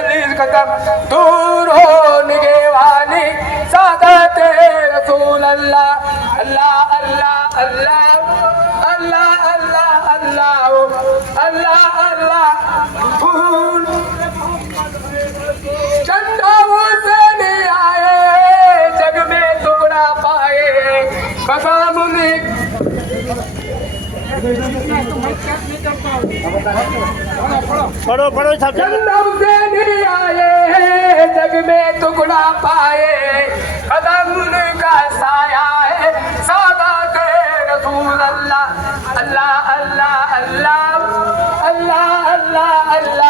allies कदम दूर हो निगेवानी सादत रसूल अल्लाह अल्लाह अल्लाह अल्लाह अल्लाह अल्लाह अल्लाह अल्लाह अल्लाह फूल चंदा से नहीं आए जग में टुकड़ा पाए कदम पढ़ो पढ़ो जन्नत से नहीं आए जग में टुकड़ा पाए कदम उनका साया है सादात रसूल अल्लाह अल्लाह अल्लाह अल्लाह अल्लाह अल्लाह अल्लाह